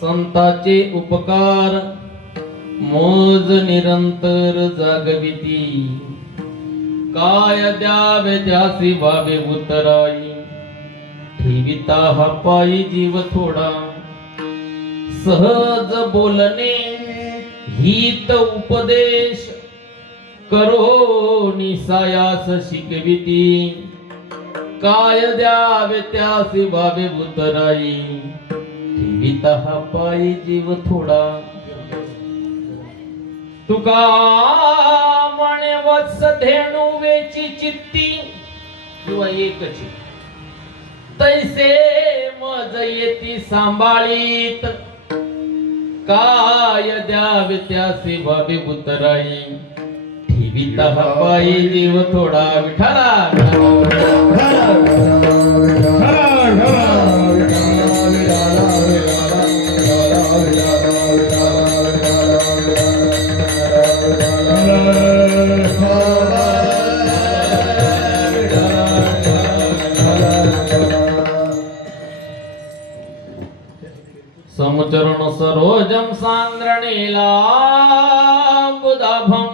संताचे उपकार मोज निरंतर जागविती, काय द्यावे त्यासी व्हावे उतराई, ठेविता हा पायी जीव थोडा, सहज बोलणे हित उपदेश, करो निसायास शिकविती, काय द्यावे त्यासी व्हावे उतराई, ठेविता हा पायी जीव थोडा. तुका म्हणे वत्स धेणू वेची चित्ती किंवा एकची, तैसे मज येती सांभाळीत, काय द्यावे त्यासे व्हावे उतराई, ठेविता हा पायी जीव थोडा. समुचरण सरोजम सांद्रणेला बुधाभम,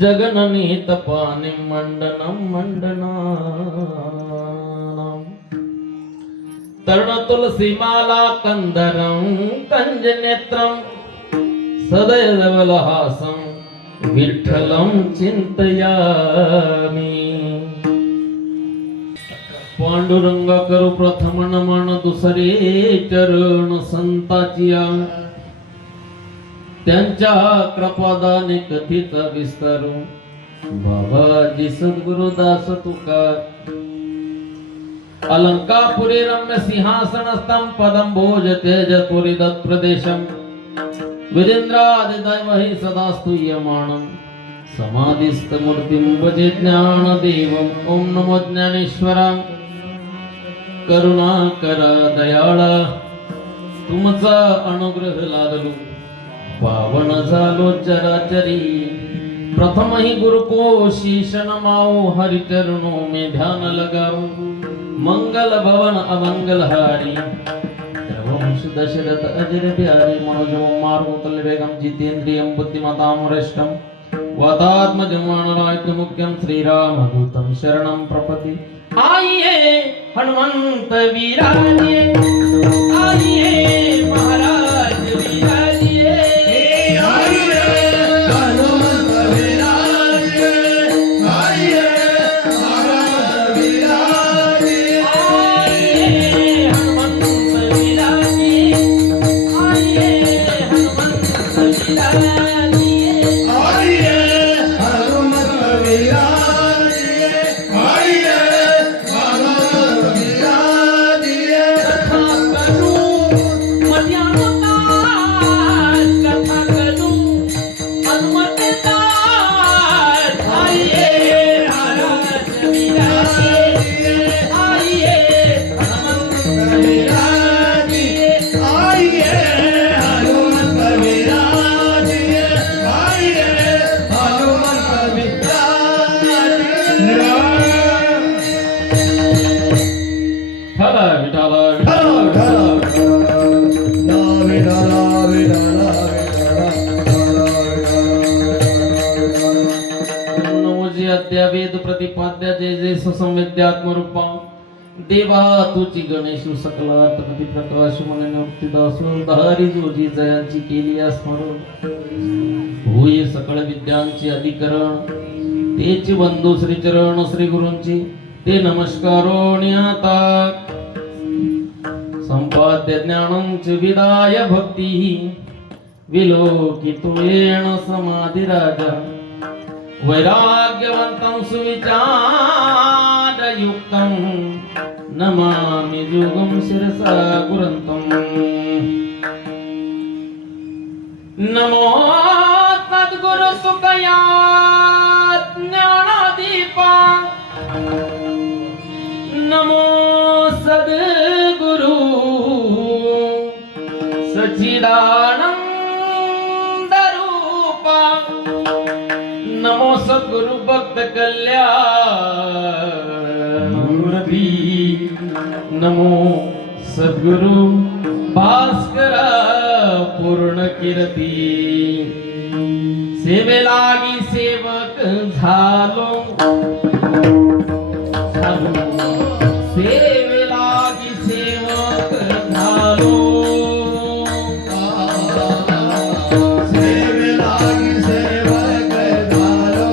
जगननीत पाणी मंडनम मंडनाम, तरुण तुलसीमाला कंदरम कंज नेत्रम, सदैवलहासं विठ्ठलं चिंतयामि. पांडुरंग करू प्रथम नमन, दुसरे चरण संताचिया, त्यांच्या कृपादाने कथित विस्तारू, बाबाजी सद्गुरुदास तुका. अलंकापुरी रम्य सिंहासनस्थं पदं भोज तेजपुरी दत्प्रदेशं, विरेन्द्रादिदैवहि सदा स्तूयमानं, समाधिस्थमूर्तिं भजे ज्ञानदेवं. ओम नमो ज्ञानेश्वरां, करुणाकरा दयाळा, तुमचा अनुग्रह लादलो, पावन झालो चराचरी. प्रथम ही गुरुको शीश नमाओ, हरिचरणों में ध्यान लगाओ, मंगल भवन अमंगल हारी, वंश दशरथ अजर प्यारे, मनोजवं मारुतल वेगं जितेन्द्रियं बुद्धिमतां वरिष्ठं, वातात्मजं वानरायतु मुख्यं, श्रीरामदूतं शरणं प्रपदे. आइए हनुमंत विराजिए, आइए महाराज विराजिए, आइए हनुमंत विराजिए, आइए महाराज विराजिए, आइए हनुमंत विराजिए, आइए हनुमंत विराजिए, आइए हनुमंत विराजिए, आइए वेद प्रतिपाद्य जय जय संविद्यात्म रूपा. देवा तुझी गणेश सकलात्मति प्रकाश मन निवृत्तिदास, धारी जोजी जयांची केली स्मरण, होय सकळ विद्यांची अधिकरण, तेची बंधू श्री चरण श्री गुरूंची ते नमस्कारो न्याता. संपाद्य ज्ञानं च विदाय भक्ती, विलोकितो येन समाधि राजा, वैराग्यवन्तं सुविचारयुक्तं, नमामि योगं शिरसा गुरन्तं. नमो सद्गुरु सुखया ज्ञानदीपा, नमो सद्गुरु सच्चिदानंद रूपा, नमो सद्गुरु भक्त कल्याण मूर्ति, नमो सद्गुरु भास्करा पूर्ण कीर्ती सेवे लागी सेवक झालो सेवे लागी सेवक झालो सेवे लागी सेवक झालो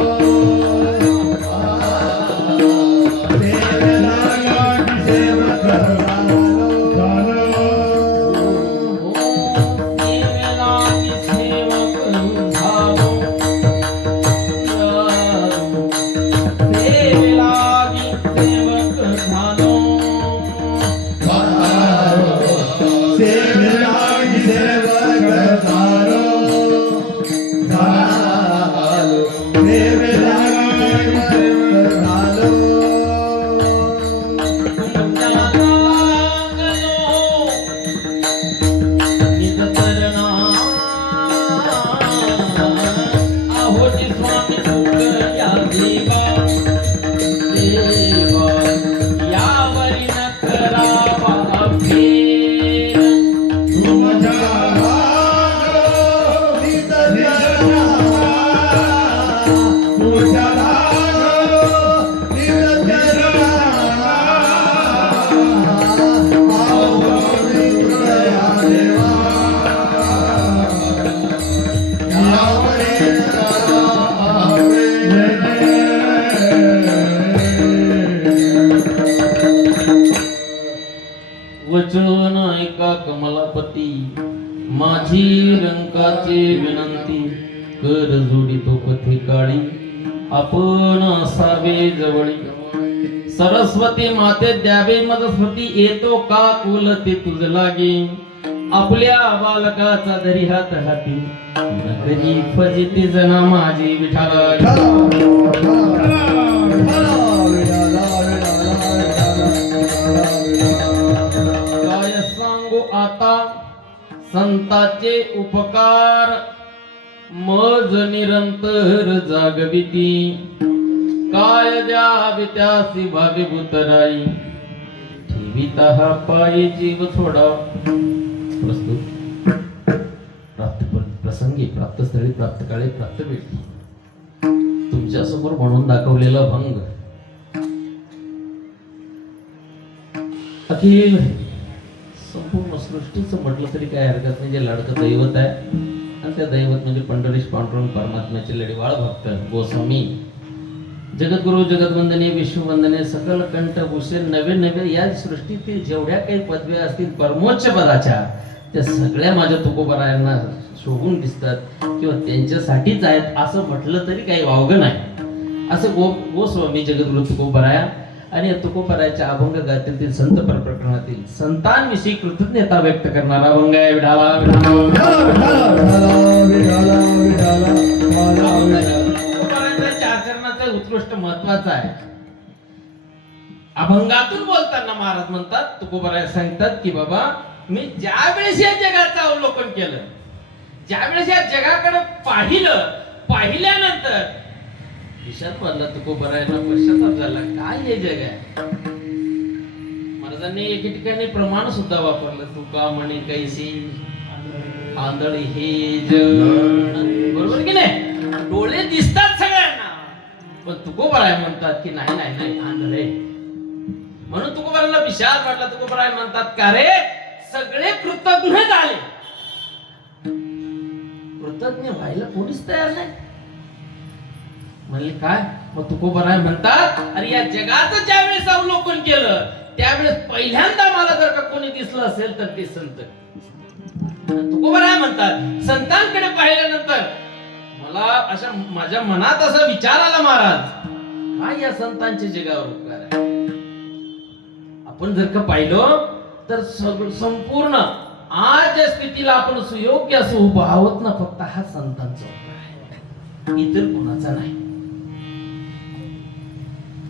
सेवे लागी सेवक झालो सेवे लागी सेवक झालो सेवे लागी सेवक झालो सेवे लागी सेवक झालो सेवे लागी सेवक झालो वचन ऐका कमलापती माझी रंकाची विनंती कर जोडी तो पथी काळी आपण असावे जवळी सरस्वती माते द्यावे मदस्वती येतो का कुल ते तुझ लागे आपल्या बालकाचा दरी हात हाती नगरी फजिती जना माझी विठाला काय सांगू आता संताचे उपकार मज निरंतर जागविती काय द्यावे त्यासी भावी भूतराई ठेविता हा पायी जीव थोडा प्रस्तुत प्राप्त प्रसंगी प्राप्त स्थळी प्राप्त काळी प्राप्त वेळी तुमच्या समोर म्हणून दाखवलेला भंग अखेर संपूर्ण सृष्टीचं म्हटलं तरी काय हरकत नाही जे लाडकं दैवत आहे आणि त्या दैवत म्हणजे पंढरीश पांडुरंग परमात्म्याचे लढीवाळ भक्त गोस्वामी जगद्गुरु जगदवंदने विश्ववंदने सकल कंठभूषण नवे नवे या सृष्टीतील जेवढ्या काही पदव्या असतील परमोच्च पदाच्या त्या सगळ्या माझ्या तुकोबरायांना शोभून दिसतात किंवा त्यांच्यासाठीच आहेत असं म्हटलं तरी काही वावगं नाही असं गोस्वामी जगद्गुरु तुकोबराया आणि या तुकोबरायाच्या अभंग गाथेतील संत प्रकरणातील संतांविषयी कृतज्ञता व्यक्त करणारा अभंग आहे विढाला आचरणाचा उत्कृष्ट महत्वाचा आहे. अभंगातून बोलताना महाराज म्हणतात तुकोबराय सांगतात की बाबा मी ज्या वेळेस या जगाचं अवलोकन केलं ज्या वेळेस या जगाकडे पाहिल्यानंतर विषाद पडला तुकोबरायला पश्चाताप झाला काय हे जग आहे. महाराजांनी एके ठिकाणी प्रमाण सुद्धा वापरलं तुका म्हणे कैसी आंधळी हे जग बरोबर की नाही डोळे दिसतात सगळ्यांना पण तुकोबराय म्हणतात की नाही नाही नाही आंधळे म्हणून तुकोबरायला विषाद वाटला. तुकोबराय म्हणतात का रे सगळे कृतज्ञ झाले कृतज्ञ व्हायला कोणीच तयार नाही म्हणले काय मग तुकोबराय म्हणतात अरे या जगाचं ज्या वेळेस अवलोकन केलं त्यावेळेस पहिल्यांदा मला जर का कोणी दिसलं असेल तर ते संत. तुकोबराय म्हणतात संतांकडे पाहिल्यानंतर मला अशा माझ्या मनात असा विचार आला महाराज काय या संतांचे जगावर उपकार आहे. आपण जर का पाहिलं तर संपूर्ण आज या स्थितीला आपण सुयोग्य असं उभं आहोत ना फक्त हा संतांचा उपकार आहे इतर कोणाचा नाही.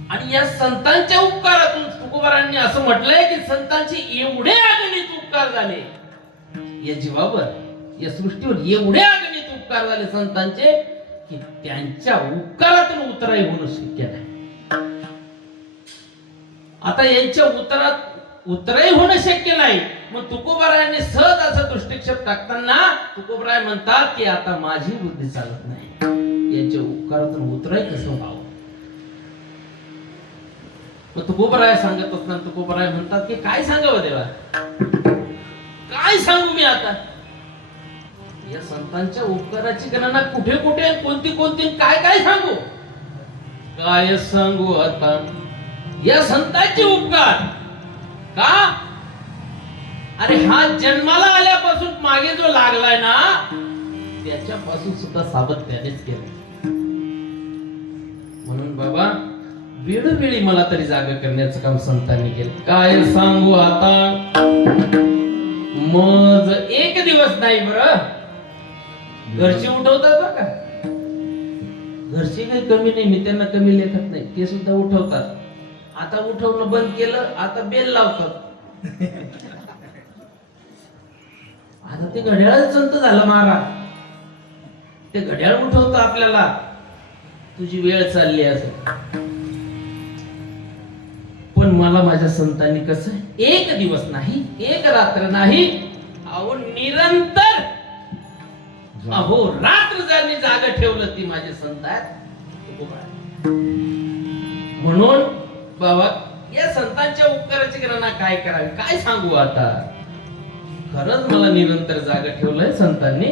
आणि या संतांच्या उपकारातून तुकोबरायांनी असं म्हटलंय की संतांचे एवढे अगणित उपकार झाले या जीवावर या सृष्टीवर एवढे अगणित उपकार झाले संतांचे की त्यांच्या उपकारातून उतराई होणं शक्य नाही. आता यांच्या उतरही होणं शक्य नाही. मग तुकोबारायांनी सहज असं दृष्टिक्षेप टाकताना तुकोबाराय म्हणतात की आता माझी बुद्धी चालत नाही, याच्या उपकारातून उतराय कसं व्हावं. मग तुकोबाराय सांगत असताना तुकोबाराय म्हणतात की काय सांगावं देवा, काय सांगू मी आता. या संतांच्या उपकाराची गणना कुठे कुठे, कोणती कोणती, काय काय सांगू, काय सांगू आता या संतांचे उपकार. का? अरे हा जन्माला आल्यापासून मागे जो लागलाय ना त्याच्यापासून सुद्धा सातत्यानेच केलं. म्हणून बाबा वेळोवेळी मला तरी जागा करण्याचं काम संतांनी केलं. काय सांगू आता. मग एक दिवस नाही बरं, घरचे उठवतात बरं का, घरचे काही कमी नाही, मी त्यांना कमी लेखत नाही, ते सुद्धा उठवतात. आता उठवणं बंद केलं, आता बेल लावतात. आता ते घड्याळच संत झालं महाराज, ते घड्याळ उठवतं आपल्याला, तुझी वेळ चालली असेल. पण मला माझ्या संतांनी कसं एक दिवस नाही, एक रात्र नाही, अहो निरंतर अहो रात्र ज्यांनी जागा ठेवलं ती माझे संत आहेत. म्हणून बाबा या संतांच्या उपकाराची गणना काय करावी, काय सांगू आता. खरंच मला निरंतर जागा ठेवलंय संतांनी,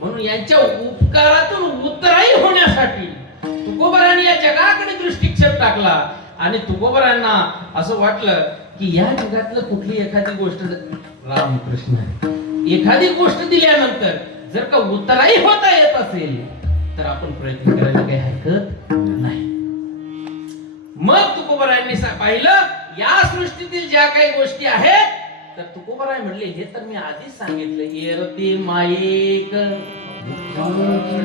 म्हणून यांच्या उपकारातून उतराई होण्यासाठी तुकोबारांनी या जगाकडे दृष्टिक्षेप टाकला. आणि तुकोबारांना असं वाटलं की या जगातलं कुठली एखादी गोष्ट, रामकृष्ण, एखादी गोष्ट दिल्यानंतर जर का उतराई होता येत असेल तर आपण प्रयत्न करायला काही हरकत नाही. मग तुकोबारायांनी पाहिलं या सृष्टीतील ज्या काही गोष्टी आहेत तर तुकोबाराय म्हणले हे तर मी आधीच सांगितलं, येरती मायेक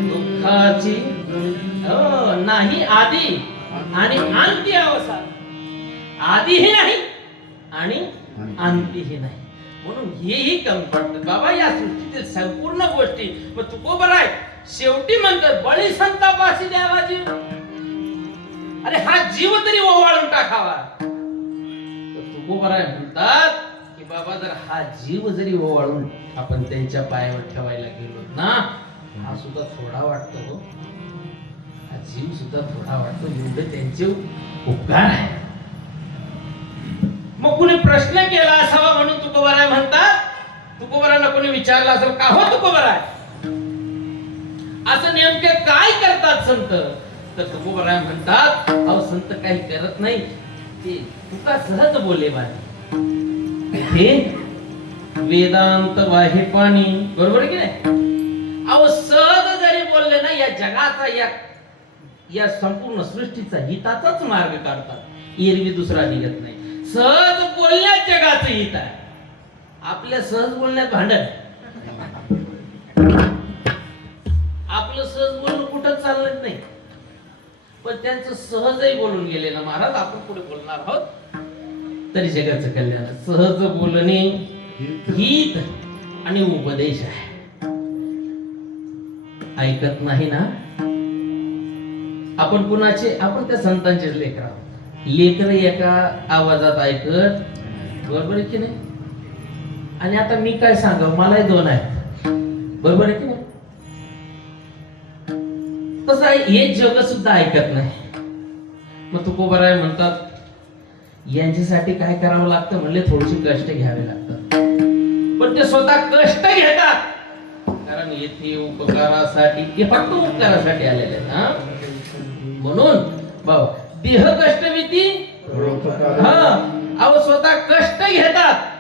दुःखाची नाही आधी आणि अंती अवसान, आधीही नाही आणि अंतीही नाही. म्हणून हेही कमी पडतं बाबा या सृष्टीतील संपूर्ण गोष्टी. मग तुकोबाराय शेवटी म्हणतात बळी संतापाशी द्यावा जीव. अरे हा जीव तरी ओवाळून टाकावा. तुकोबाराय म्हणतात की बाबा जर हा जीव जरी ओवाळून आपण त्यांच्या पायावर ठेवायला गेलो ना, हा सुद्धा थोडा वाटतो हो, हा जीव सुद्धा थोडा वाटतो, एवढे त्यांचे उपकार आहे. मग कुणी प्रश्न केला असावा म्हणून तुकोबाराय म्हणतात, तुकोबारांना कोणी विचारलं असेल का हो तुकोबाराय असं नेमके काय करतात संत, तर तुकोबाराय म्हणतात अहो संत काही करत नाही, ते तुका सहज बोले बाई, हे वेदांत वाहे पाणी, बरोबर की नाही. अहो सहज जरी बोलले ना या जगाचा या संपूर्ण सृष्टीचा हिताचाच मार्ग काढतात, एरवी दुसरा निघत नाही. सहज बोलण्यात जगाचं हित आहे, आपल्या सहज बोलण्यात भांडण. आपलं सहज बोलणं कुठं चाललं नाही, पण त्यांचं सहजही बोलून गेले ना महाराज, आपण पुढे बोलणार आहोत तरी जगाचं कल्याण. सहज बोलणे हित आणि उपदेश आहे. ऐकत नाही ना आपण कुणाचे, आपण त्या संतांचेच लेकर आहोत. लेकर एका आवाजात ऐकत, बरोबर आहे की नाही. आणि आता मी काय सांगावं, मलाही दोन आहेत, बरोबर आहे की नाही. तसं आहे हे जग सुद्धा ऐकत नाही. मग तुकोबाराय म्हणतात यांच्यासाठी काय करावं लागतं म्हणले, थोडीशी कष्ट घ्यावे लागतात. पण ते स्वतः कष्ट घेतात कारण येथे उपकारासाठी, हे फक्त उपकारासाठी आलेले आहेत. म्हणून बाबा देह कष्ट भीती, अहो स्वतः कष्ट घेतात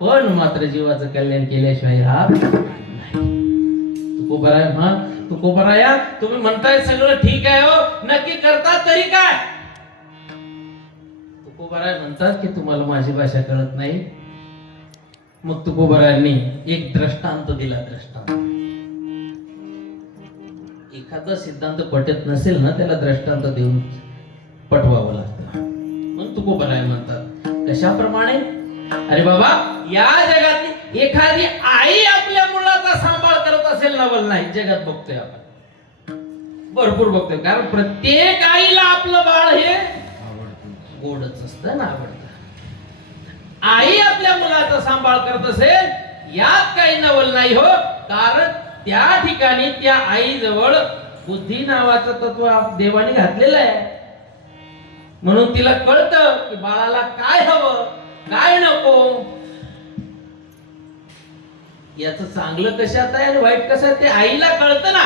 पण मात्र जीवाचं कल्याण केल्याशिवाय राहत नाही. तुकोबाराय तुकोबाराया तुम्ही म्हणताय सगळं ठीक आहे हो, नक्की करता तरी काय. तुकोबाराय म्हणतात की तुम्हाला माझी भाषा कळत नाही. मग तुकोबारायांनी एक दृष्टांत दिला. दृष्टांत, एखादा सिद्धांत पटत नसेल ना त्याला दृष्टांत देऊन पटवावं लागतं. म्हणून तुकोबाराय म्हणतात कशाप्रमाणे, अरे बाबा या जगातली एखादी आई आपल्या मुलाचा सांभाळ करत असेल ना, बोल नाही जगात बघतोय आपण, भरपूर बघतोय. कारण प्रत्येक आईला आपलं बाळ हे गोडच असतं ना, आवडतं. आई आपल्या मुलाचा सांभाळ करत असेल यात काही नवल नाही हो, कारण त्या ठिकाणी त्या आईजवळ बुद्धी नावाचं तत्व देवाने घातलेलं आहे. म्हणून तिला कळतं की बाळाला काय हवं काय नको, याचं चांगलं कशात आहे आणि वाईट कसं आहे ते आईला कळतं ना.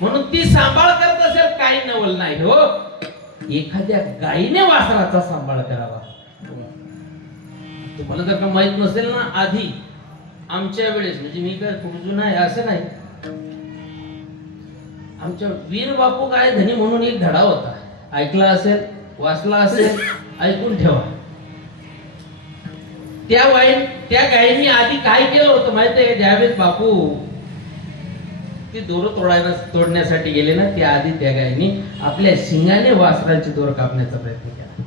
म्हणून ती सांभाळ करत असेल काही नवल नाही हो. एखाद्या गायीने वासराचा सांभाळ करावा. तुम्हाला जर का माहित नसेल ना, आधी आमच्या वेळेस, म्हणजे मी काय खूप जुना आहे असं नाही, आमच्या वीर बापू काय धनी म्हणून एक धडा होता, ऐकला असेल वाचला असेल, ऐकून ठेवा. त्या गायींनी आधी काय केलं होतं माहितीये? ज्यावेळेस बापू ती दोर तोडण्यासाठी गेले ना, त्या आधी त्या गायींनी आपल्या शिंगाने वासराची दोर कापण्याचा प्रयत्न केला.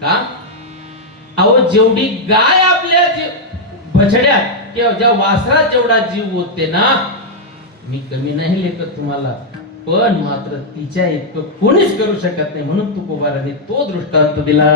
का? अहो, जेवढी गाय आपल्या बछड्यात किंवा ज्या वासरात जेवढा जीव होते ना, मी कमी नाही लेखत तुम्हाला, पण मात्र तिच्या इतकं कोणीच करू शकत नाही. म्हणून तुकोबाराने तो दृष्टांत दिला.